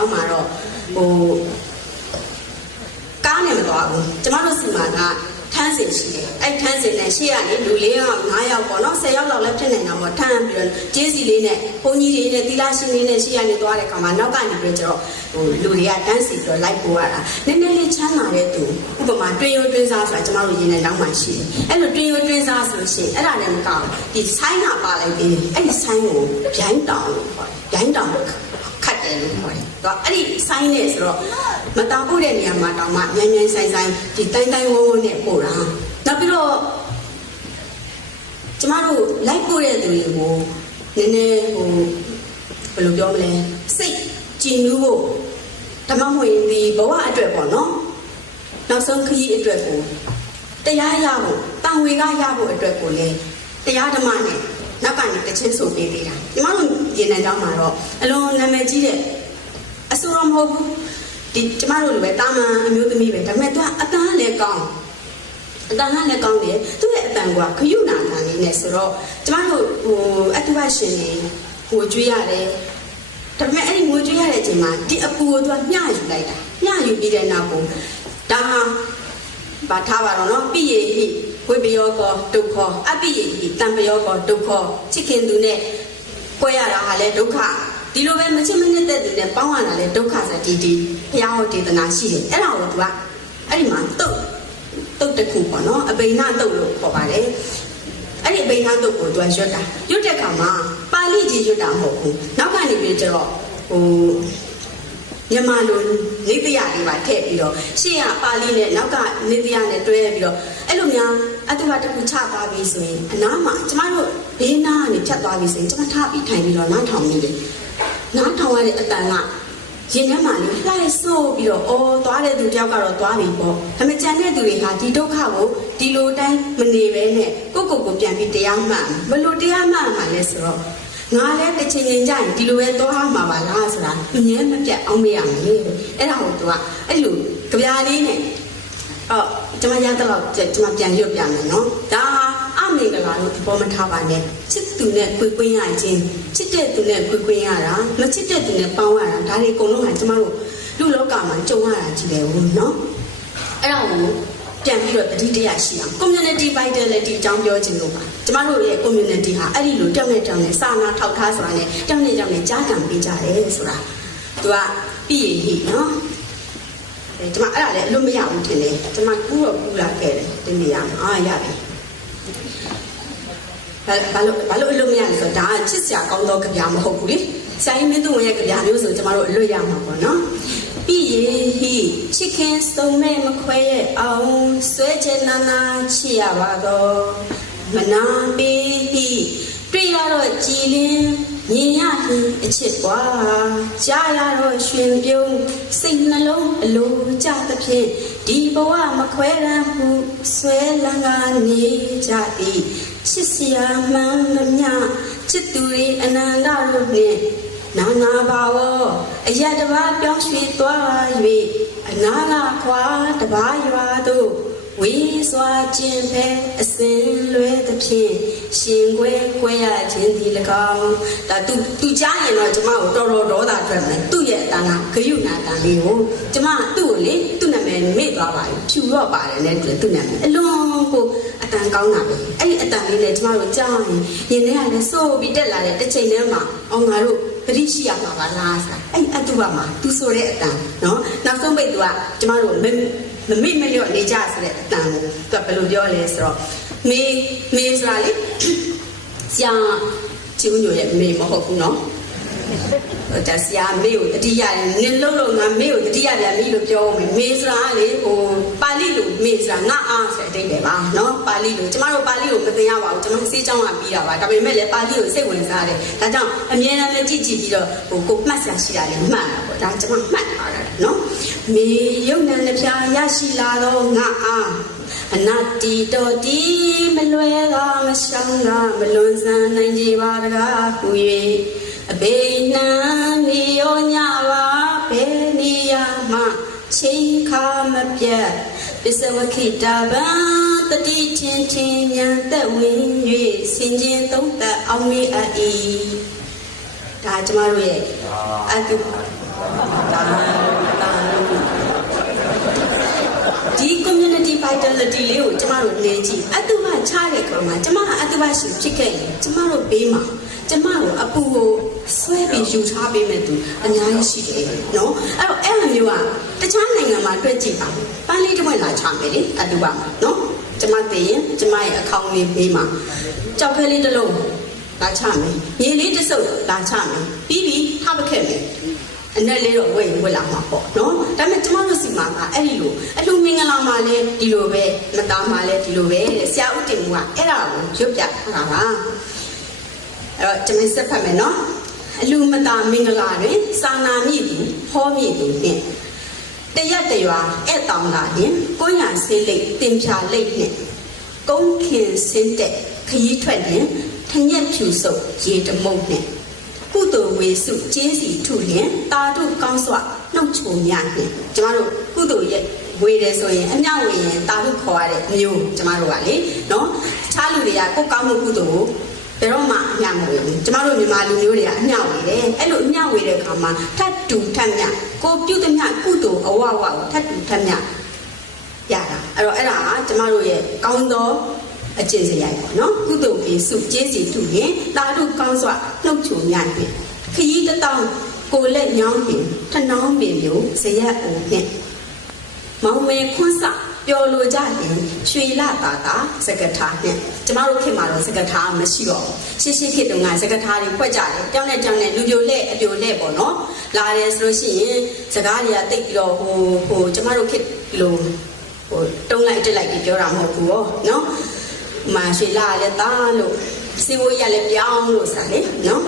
ကျောင်းမှာတော့ကားနဲ့မသွားဘူးကျမတို့စီမှာကထမ်းစင်ရှိတယ်အဲ့ထမ်းစင်နဲ့ရှေ့ကနေလူ4ယောက်5ယောက်ပေါ့နော်10ယောက်လောက်လည်းဖြစ်နေတော့ထမ်းပြီးတော့ကျေးစီလေးနဲ့ဘုန်းကြီးတွေနဲ့သီလရှင်လေးနဲ့ရှေ့ကနေသွားတဲ့ခါမှာနောက်ကနေပြီးတော့လူတွေကတန်းစီပြီးတော့လိုက်ပို့ရတာနည်းနည်းလေးချမ်းသာတဲ့သူဥပမာတွင်ရိုးတွင်စားဆိုတာကျမတို့ရင်းနဲ့နောက်မှရှိတယ်အဲ့လိုတွင်ရိုးတွင်စားဆိုလို့ရှိရင်အဲ့ဒါလည်းမကောင်းဒီဆိုင်းကပါလိုက်သေးတယ်အဲ့ဒီဆိုင်းကိုဗျိုင်းတောင်လို့ခေါ်တယ်ဗျိုင်းတောင်ခတ်တယ်လို့ခေါ်တယ်တော့အဲ့ဒီဆိုင်းနဲ့ဆိုတော့မတောင်ပို့တဲ့နေရာမှာတောင်မှမြန်မြန်ဆိုင်ဆိုင်ဒီတိုင်းတိုင်းဝုန်းဝုန်းနဲ့ပို့တာနောက်ပြီးတော့ကျမတို့လိုက်ပို့တဲ့သူတွေကိုနည်းနည်းဘယ်လိုပြောမလဲစိတ်ကြည်နူးဖို့ဓမ္မဝင်ဒီဘဝအတွက်ပေါ့နော်နောက်ဆုံးခရီးအတွက်ကိုတရားရဖို့တန်ဝေကရဖို့အတွက်ကိုလေတရားဓမ္မနဲ့နောက်ကနေတချင်းဆိုပေးသေးတာကျမတို့ရေနံကျောင်းမှာတော့အလွန်နာမည်ကြီးတဲ့အဆိုတော်မဟုတ်ဘူးဒီကျမတို့လိုပဲတာမန်အမျိုးသမီးပဲဒါပေမဲ့သူကအတန်းလည်းကောင်းအတန်းလည်းကောင်းတယ်သူ့ရဲ့အတန်းကခရုဏာတန်လေးနဲ့ဆိုတော့ကျမတို့အတူပါရှင်တွေကြွေးရတယ်ဒါပေမဲ့အဲ့ဒီငွေကြွေးရတဲ့အချိန်မှာဒီအပူကိုသူကမျှယူလိုက်တာမျှယူပြီးတဲ့နောက်ကိုဒါဘာထားပါတော့နော်ပြည့်ရည်ဝိပယောကောဒုက္ခအပိယိတံပယောကောဒုက္ခချစ်ခင်သူနဲ့꿰ရတာဟာလည်းဒုက္ခဒီလိုပဲမချစ်မနစ်တဲ့သူနဲ့ပေါင်းရတာလည်းဒုက္ခဆိုဒီဘုရားဟောဒေသနာရှိတယ်အဲ့ဒါကိုသူကအဲ့ဒီမှာတုတ်တစ်ခုပေါ့နော်အဘိနာတုတ်လို့ခေါ်ပါတယ်အဲ့ဒီအဘိနာတုတ်ကိုသူကရွတ်တာရွတ်တဲ့အခါမှာပါဠိကြီးရွတ်တာမဟုတ်ဘူးနောက်ကနေပြီးကျတော့မြန်မာလိုနေတရားလေးပါထည့်ပြီးတော့ရှေ့ကပါဠိနဲ့နောက်ကနေတရားနဲ့တွဲပြီးတော့အဲ့လိုများအတူပါတစ်ခုချသွားပြီဆိုရင်အနားမှာကျမတို့ဘေးနားကနေဖြတ်သွားပြီဆိုရင်ကျမထားပြီးထိုင်ပြီးတော့နားထောင်နေတယ်နားထောင်ရတဲ့အတန်ကရင်ထဲမှာလေလှိုက်ဆိုးပြီးတော့သွားတဲ့သူတယောက်ကတော့သွားပြီပေါ့ဒါပေမဲ့ကြံတဲ့သူတွေဟာဒီဒုက္ခကိုဒီလိုတိုင်းမနေပဲနဲ့ကိုပြန်ပြီးတရားမှန်ဘယ်လိုတရားမှန်မှာလဲဆိုတော့ငါလည်းတစ်ချိန်ချိန်ကြရင်ဒီလိုပဲသွားမှာပါလားဆိုတာအမြဲမပြတ်အောင်မရမယ်အဲ့ဒါကိုသူကအဲ့လိုကြပြားလေးနဲ့ကျွန်မရတော့ကျွန်မပြန်ရွတ်ပြမယ်နော်ဒါအမင်္ဂလာလို့သဘောမထားပါနဲ့ချစ်သူနဲ့ခွေခွင်းရခြင်းချစ်တဲ့သူနဲ့ခွေခွင်းရတာမချစ်တဲ့သူနဲ့ပေါင်းရတာဒါတွေအကုန်လုံးဟာကျွန်မတို့လူလောကမှာကြုံရတာကြီးတယ်ဘူးနော်အဲ့ဒါကိုပြန်ပြီးတော့တတိတရားရှိအောင် community vitality အကြောင်းပြောခြင်းလို့ပါကျမတို့ရဲ့ community ဟာအဲ့ဒီလိုတောင်းနဲ့တောင်းနဲ့စာနာထောက်ထားဆိုတာနဲ့တောင်းနဲ့တောင်းနဲ့ကြားခံပေးကြတယ်ဆိုတာသူကပြည့်ရည်နော်ကျမအဲ့ဒါလည်းအလို့မရဘူးထင်တယ်ကျမကူတော့လာခဲ့တယ်ဒီနေရာမှာရတယ်ဘာလို့အလို့မရလဲဆိုတော့ဒါချစ်စရာကောင်းသောကြပြမဟုတ်ဘူးလေဆိုင်မင်းသူ့ရဲ့ကြပြမျိုးဆိုကျမတို့အလို့ရမှာပေါ့နော်ပြီးရင်ချစ်ခင်ဆုံးမဲ့မခွဲရဲ့အောင်ဆွဲချင်နာချစ်ရပါတော့မနာပေးတွေ့ရတော့ကြည်လင်းမြင်ရရင်အချစ်ပွားကြားရတော့ရှင်ပြုံးစိတ်နှလုံးအလိုကြသဖြင့်ဒီဘဝမခွဲရမှုဆွဲလန်းကနေကြသည်ချစ်စရာမှန်သမျှချစ်သူတွေအနန္တတို့နှင့်နာနာပါဝအရတဘာပြောင်းရွှေ့သွား၍အနာကခွာတဘာရွာသို့ဝေးစွာခြင်းပဲအစင်လွဲသဖြင့်ရှင်ခွဲရခြင်းဒီ၎င်းဒါသူကြားရင်တော့ကျမကိုတော်ဒေါသထွက်မယ်သူ့ရဲ့အတန်ကဂယုဏတန်လေးကိုကျမသူ့ကိုလေသူ့နာမည်မေ့သွားပါပြီဖြူတော့ပါတယ်နဲ့သူ့နာမည်အလွန်ကိုအတန်ကောင်းတာပဲအဲ့ဒီအတန်လေးနဲ့ကျမတို့ကြားရင်ရင်ထဲကလည်းစိုးပြီးတက်လာတဲ့တစ်ချိန်တည်းမှာငါတို့ပရိရှိရမှာပါလားဆိုတာအဲ့အတူပါမှာသူဆိုတဲ့အတန်နော်နောက်ဆုံးပိတ်သူကကျမတို့မမေ့မလျော့နေကြဆိုတဲ့အတန်ကိုသူကဘယ်လိုပြောလဲဆိုတော့မေဆိုတာလေဆရာချီဦးညိုရဲ့မေမဟုတ်ဘူးနော်ဒါဆရာမေကိုတတိယနင်လုံးငါမေကိုတတိယပြန်ပြီလို့ပြောမယ်မေဆိုတာလေပါဠိလိုမေဆိုတာငါအားဆိုတဲ့အဓိပ္ပာယ်ပါနော်ပါဠိလိုကျမတို့ပါဠိကိုမသိရပါဘူးကျမစေးချောင်းကပြီးတာပါဒါပေမဲ့လည်းပါဠိကိုစိတ်ဝင်စားတယ်ဒါကြောင့်အမြဲတမ်းကြည့်ပြီးတော့ကိုမှတ်ဆရာရှိတာလေမှတ်တာပေါ့ဒါကျမမှတ်ထားတာနော်မေယုံနဲ့ပြာရရှိလာတော့ငါအားအနတ္တိတော်တီမလွဲသာမရှောင်းသာမလွန်ဆန်းနိုင်ကြပါတကားဟူ၍အဘိနံနေရောညပါဘယ်နေရာမှချိန်ခါမပြတ်ပစ္စဝခိတဗံတတိချင်းဉာဏ်သက်ဝင်၍ဆင်ခြင်သုံးသပ်အောင်မေအပ်၏ဒါကျမတို့ရဲ့အတုဒါ quality လေးကိုကျမတို့နေကြည့်အတုပချတဲ့ကောင်မှာကျမကအတုပရှိဖြစ်ခဲ့ရင်ကျမတို့ဘေးမှာကျမတို့အပူကိုဆွဲပြီးယူထားပေးမယ်သူအများကြီးရှိတယ်နော်အဲ့လိုမျိုးကတခြားနိုင်ငံမှာတွေ့ကြည့်ပါပန်းလေးတစ်ပွင့်လာချမယ်လေအတုပမှာနော်ကျမသိရင်ကျမရဲ့အခေါင်လေးဘေးမှာကြောက်ခဲလေးတစ်လုံးလာချမယ်မြေလေးတစ်စုပ်လာချမယ်ပြီးထားပခဲ့မယ်အနဲ့လေးတော့ဝယ်လာမှာပေါ့နော်ဒါပေမဲ့ကျမတို့စီမှာကအဲ့ဒီလိုအလှမင်္ဂလာမှာလည်းဒီလိုပဲမသားမှာလည်းဒီလိုပဲတဲ့ဆရာဦးတင်ကအဲ့ဒါကိုရွတ်ပြထားတာပါအဲ့တော့ကျမစက်ဖတ်မယ်နော်အလှမသားမင်္ဂလာတွင်စာနာမြည်သူဟောမြည်သူနှင့်တရက်တရွာအဲ့တောင်လာရင်ကိုညာဆေးလိတ်တင်ဖြာလိတ်နှင့်ကုန်းခင်စင်းတဲ့ခရီးထွက်ရင်ထညက်ဖြူစုပ်ရေတမုတ်နှင့်ကုသိုလ်ဝေစုကျေးစီထုလျင်တာတုကောင်းစွာနှုတ်ချုံညနှင့်ကျမတို့ကုသိုလ်ရဲ့ဝေတယ်ဆိုရင်အမြောက်ဝေရင်တာတုခေါ်ရတဲ့မျိုးကျမတို့ကလေနော်ခြားလူတွေကကိုကောင်းမှုကုသိုလ်ကိုဘယ်တော့မှအမြောက်မဝေဘူးကျမတို့မြန်မာလူမျိုးတွေကအမြောက်ဝေတယ်အဲ့လိုအမြောက်ဝေတဲ့အခါမှာထတ်တူထတ်မြကိုပြုတ်သမျှကုသိုလ်အဝဝကိုထတ်တူထတ်မြရတာအဲ့တော့အဲ့ဒါကကျမတို့ရဲ့ကောင်းသောအကျင့်စရိုက်ပေါ့နော်ကုသိုလ်ကြီးစုကျေးဇူးတူရင်တာတုကောင်းစွာနှုတ်ချုံညံ့ပြီခရီးတောင်းကိုလက်ညောင်းပင်ထနှောင်းပင်မျိုးဇရက်အိုနှင့်မောင်မဲခွန်းစပျော်လိုကြရင်ရွှေလတာတာစကထားနှင့်ကျမတို့ခေတ်မှာတော့စကထားမရှိတော့ရှေ့ခေတ်တုန်းကစကထားတွေဖွက်ကြတယ်ကြောင်းနဲ့ကြောင်းနဲ့လူပြိုလက်အပြိုလက်ပေါ့နော်လာတယ်ဆိုလို့ရှိရင်စကားတွေကတိတ်ပြီးတော့ဟိုကျမတို့ခေတ်လိုတုံးလိုက်တက်လိုက်ပြီးပြောတာမဟုတ်ဘူးပေါ့နော်မာရှိလာလည်းတားလို့စေဝေးရလည်းပြောင်းလို့ဆိုတာလေနော်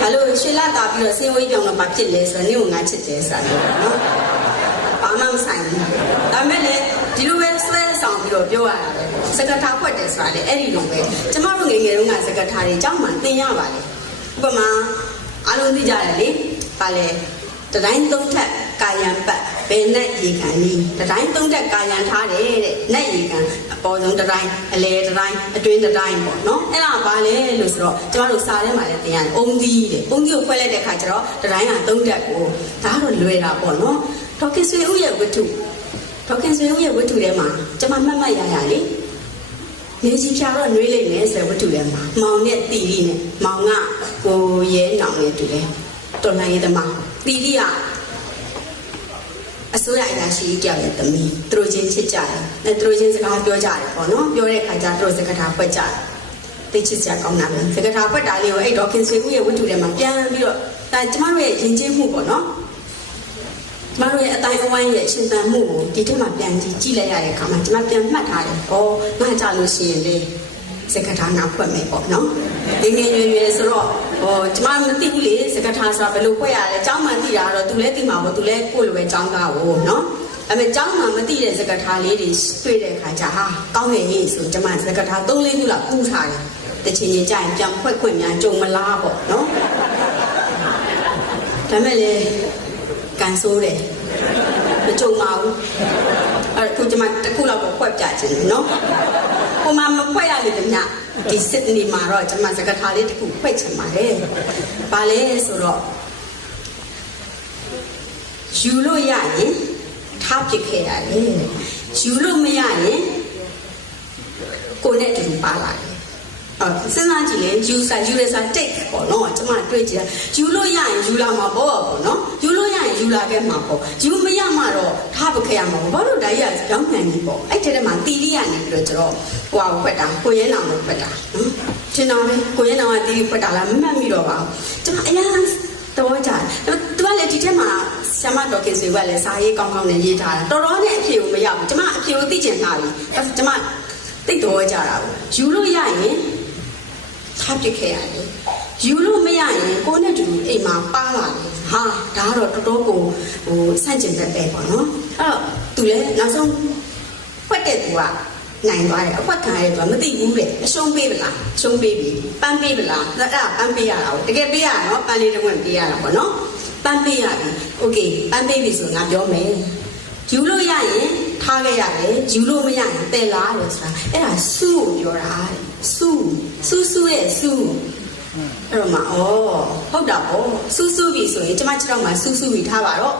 အဲ့လိုရှိလာတာပြီးတော့စေဝေးပြောင်းတော့ဘာဖြစ်လဲဆိုတော့နေကိုငါချစ်တယ်ဆိုတာနော်ဘာမှမဆိုင်ဘူးဒါမဲ့လေဒီလိုပဲဆွဲဆောင်ပြီးတော့ပြောရတာပဲစကထားဖွက်တယ်ဆိုတာလေအဲ့ဒီလိုပဲကျမတို့ငယ်ငယ်တုန်းကစကထားတွေအကြောင်းမှသင်ရပါလေဥပမာအားလုံးသိကြတယ်လေပါလေတတိုင်းသုံးထက်ကာယံပတ်ဘယ်နဲ့ရေခံနီးတတိုင်းသုံးထက်ကာယံထားတယ်တဲ့နဲ့ရေခံအပေါ်ဆုံးတတိုင်းအလဲတတိုင်းအတွင်းတတိုင်းပေါ့နော်အဲ့ဒါဘာလဲလို့ဆိုတော့ကျမတို့စာထဲမှာလည်းသင်ရတယ်အုံသီးတဲ့အုံသီးကိုခွဲလိုက်တဲ့အခါကျတော့တတိုင်းကသုံးထက်ကိုဒါကတော့လွယ်တာပေါ့နော်ဒေါခင်ဆွေဦးရဲ့ဝတ္ထုဒေါခင်ဆွေဦးရဲ့ဝတ္ထုထဲမှာကျမမှတ်ရလေနေကြီးဖြာတော့နှွေးလိုက်မယ်ဆိုတဲ့ဝတ္ထုထဲမှာမောင်နဲ့တီရီနဲ့မောင်ကကိုရဲနောင်နဲ့တူတယ်တော်နိုင်ရသမားတီရီကအစိုးရအရာရှိတယောက်ရဲ့သမီးသူတို့ချင်းချစ်ကြတယ်။သူတို့ချင်းစကားပြောကြတယ်ပေါ့နော်။ပြောတဲ့အခါကျသူတို့စကားဖွက်ကြတယ်။သိချစ်စရာကောင်းတာပဲ။စကားဖွက်တာလေးကိုအဲ့ဒေါခင်ဆွေဦးရဲ့ဝတ္ထုထဲမှာပြန်ပြီးတော့ဒါကျမတို့ရဲ့ယဉ်ကျေးမှုပေါ့နော်။ကျမတို့ရဲ့အတိုင်းအဝိုင်းရဲ့ရှင်သန်မှုကိုဒီထက်မှပြန်ကြည့်လိုက်ရတဲ့အခါမှာကျမပြန်မှတ်ထားတယ်။ဩငါကြလို့ရှိရင်လေစကားထားနာဖွက်မယ်ပေါ့နော်။ငယ်ရွယ်ဆိုတော့ကျမမသိဘူးလေစကားထားဆိုတာဘယ်လိုဖွက်ရလဲ။ကျောင်းမှသိတာတော့သူလည်းသိမှာပေါ့သူလည်းကိုယ်လိုပဲကျောင်းသားကိုနော်။အဲ့မဲ့ကျောင်းမှာမသိတဲ့စကားထားလေးတွေတွေ့တဲ့အခါကျဟာကောင်းတယ်ဟေ့ဆိုကျမစကားထား3-4ခုလောက်ကူးထားတယ်။တစ်ချိန်ချင်းကြာရင်ပြန်ဖွက်ခွင့်များကြုံမလားပေါ့နော်။ဒါမဲ့လေကန်ဆိုးတယ်မကြုံပါဘူး။အဲ့ခုကျမတစ်ခုလောက်တော့ဖွက်ပြခြင်းနော်။ဟိုမှာမဖွက်ရလေတည်းညဒီစစ်နေမှာတော့ကျမစကားထားလေးတစ်ခုဖွက်ချင်ပါတယ်။ဘာလဲဆိုတော့ယူလို့ရရင်ထားပစ်ခဲ့ရတယ်။ယူလို့မရရင်ကိုယ်နဲ့တူပါလာတယ်။စဉ်းစားကြည့်လေယူရဲစာတိတ်ပေါ့နော်ကျမတွေ့ကြည့်ယူလို့ရရင်ယူလာမှာပေါ့နော်ယူလို့ရရင်ယူလာခဲ့မှာပေါ့ယူမရမှတော့ထားပခဲ့ရမှာပေါ့ဘာလို့ဒါကြီးကကြောင်းခံကြီးပေါ့အဲ့ထဲမှာတီလီရနေပြီးတော့ကျတော့ဟိုဟာဖွက်တာကိုရဲနောင်ကိုဖွက်တာနော်ရှင်းတော့လေကိုရဲနောင်ကတီလီဖွက်တာလားမမှတ်မိတော့ပါဘူးကျမအရင်တော့ကြာသူကလည်းဒီထဲမှာဆရာမဒေါခင်ဆွေကလည်းစာရေးကောင်းကောင်းနဲ့ရေးထားတာတော်တော်နဲ့အဖြေကိုမရဘူးကျမအဖြေကိုသိချင်တာပြီကျမသိတော့ကြတာဘူးယူလို့ရရင်ထားပစ်ခဲ့ရတယ်ယူလို့မရရင်ကိုယ်နဲ့တူအိမ်မှာပါလာတယ်ဟာဒါကတော့တော်တော်ကိုဆန့်ကျင်ဘက်ပဲပေါ့နော်အဲ့တော့သူလည်းနောက်ဆုံးဖွက်တဲ့သူကနိုင်သွားတယ်အဖွက်ခံရတဲ့သူကမသိဘူးတဲ့အရှုံးပေးပလားရှုံးပေးပြီပန်းပေးပလားအဲ့ဒါပန်းပေးရတာကိုတကယ်ပေးရနော်ပန်းလေးတစ်ခွင့်ပေးရတာပေါ့နော်ပန်းပေးရပြီโอเคပန်းပေးပြီဆိုငါပြောမယ်ယူလို့ရရင်ထားခဲ့ရတယ်ယူလို့မရရင်ပယ်လာတယ်ဆိုတာအဲ့ဒါစုကိုပြောတာစုရဲ့စုအဲ့တော့မှဟုတ်တာပေါ့စုပြီဆိုရင်ကျမခြေထောက်မှာစုပြီးထားပါတော့